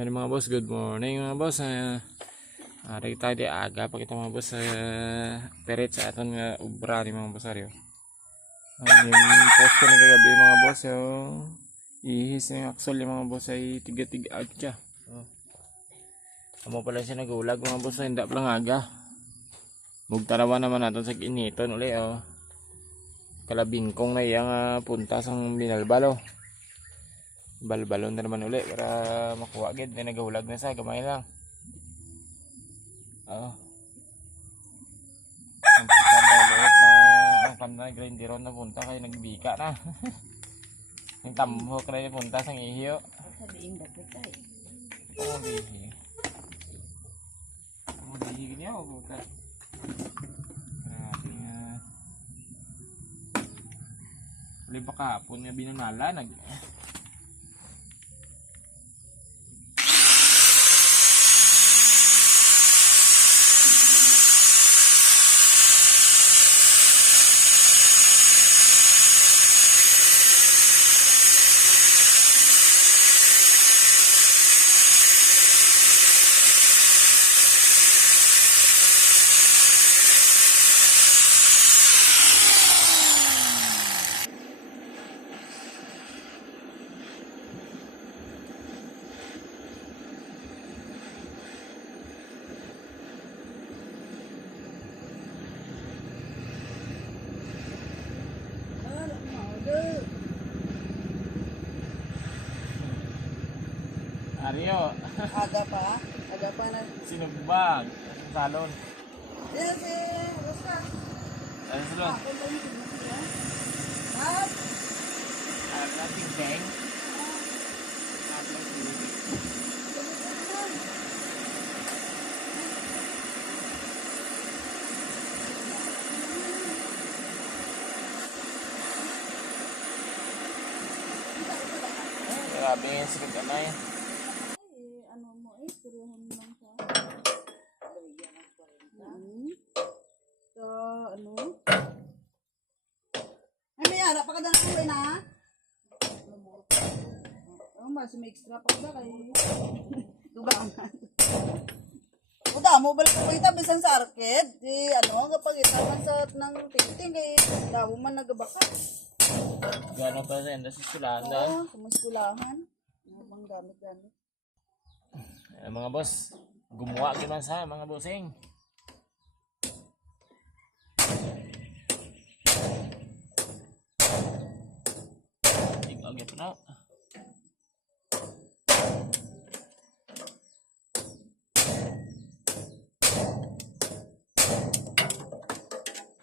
Ano mga boss, good morning mga boss. Uh, Ari tayo di aga pa kita mga boss sa peret sa aton nga ubra ni mga boss Aryo. Um, yung post ko na kagabi mga boss yung ihis ng axol yung mga boss ay tiga-tiga siya. Oh. Amo pala siya nagulag mga boss, hindi pa lang aga. Mugtarawa naman natin sa initon uli oh. Kalabingkong na iyang uh, punta sang binalbalo. Balbalon na naman uli para makuha agad. May nagahulag na sa gamay lang. Oo ang putan na na ang kam na grinderon na punta kayo nagbika na. Yung tambok na yung punta sa ihiyo Sabihin dapat ay. ang bihi. Ang bihi niya o puta. Grabe nga. Uli pa kahapon nga binanala nag Ano mo, do? Aryo Aga pa? Aga pa na. sinugbag sa salon Yan si Oscar. Ano? Ma'am? Ang ating bang Grabe sikit ka na eh. Eh, ano mo eh, turuhan mo lang siya. Hmm. So, ano? Ay, may harap pa ka na. Oh, mas may extra pa ka kay. Dugangan. Uda mo balik ko ita bisan sa arcade. Di ano kapag ita man sa ng tingting kay daw man nagabaka. Gano'n pa sa enda sa sulanda. Oo, kumuskulahan. Ano bang gamit-gamit? Eh, mga boss, gumawa ginawa sa mga bossing. Ikaw gito na.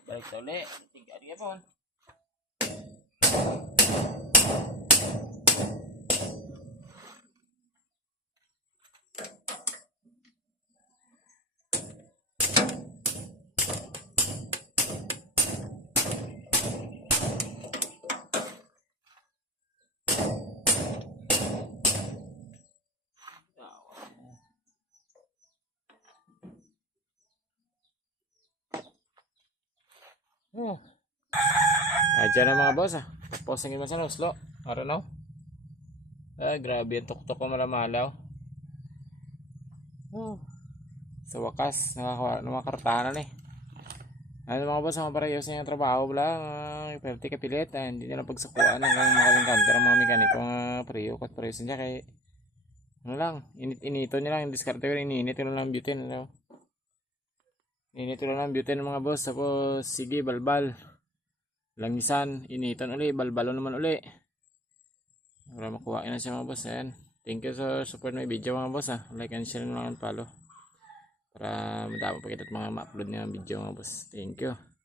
Balik sa uli. Tiga di po. Ah, dyan na mga boss ah. Posing naman sa Oslo. Araw na. Ah, grabe yung tuktok ko malamalaw. Oh. Sa wakas, nakakuha ng mga kartahanan eh. Ano mga boss, mga parehas niya yung trabaho lang. Uh, pwerte kapilit. Ah, hindi nila pagsakuan hanggang makalingkanter ang mga mekaniko. Mga pareho kat parehas niya kay ano lang, init-inito niya lang. Yung diskarte ko, ininit ko lang butane. Ano? Init ko lang butane mga boss. Tapos, sige, balbal. Langisan, initan uli, balbalo naman uli. Para makuha na siya mga boss. Ayan. Thank you sa support ng video mga boss. Ah. Like and share naman follow. Para madami pa kita mga ma-upload ng video mga boss. Thank you.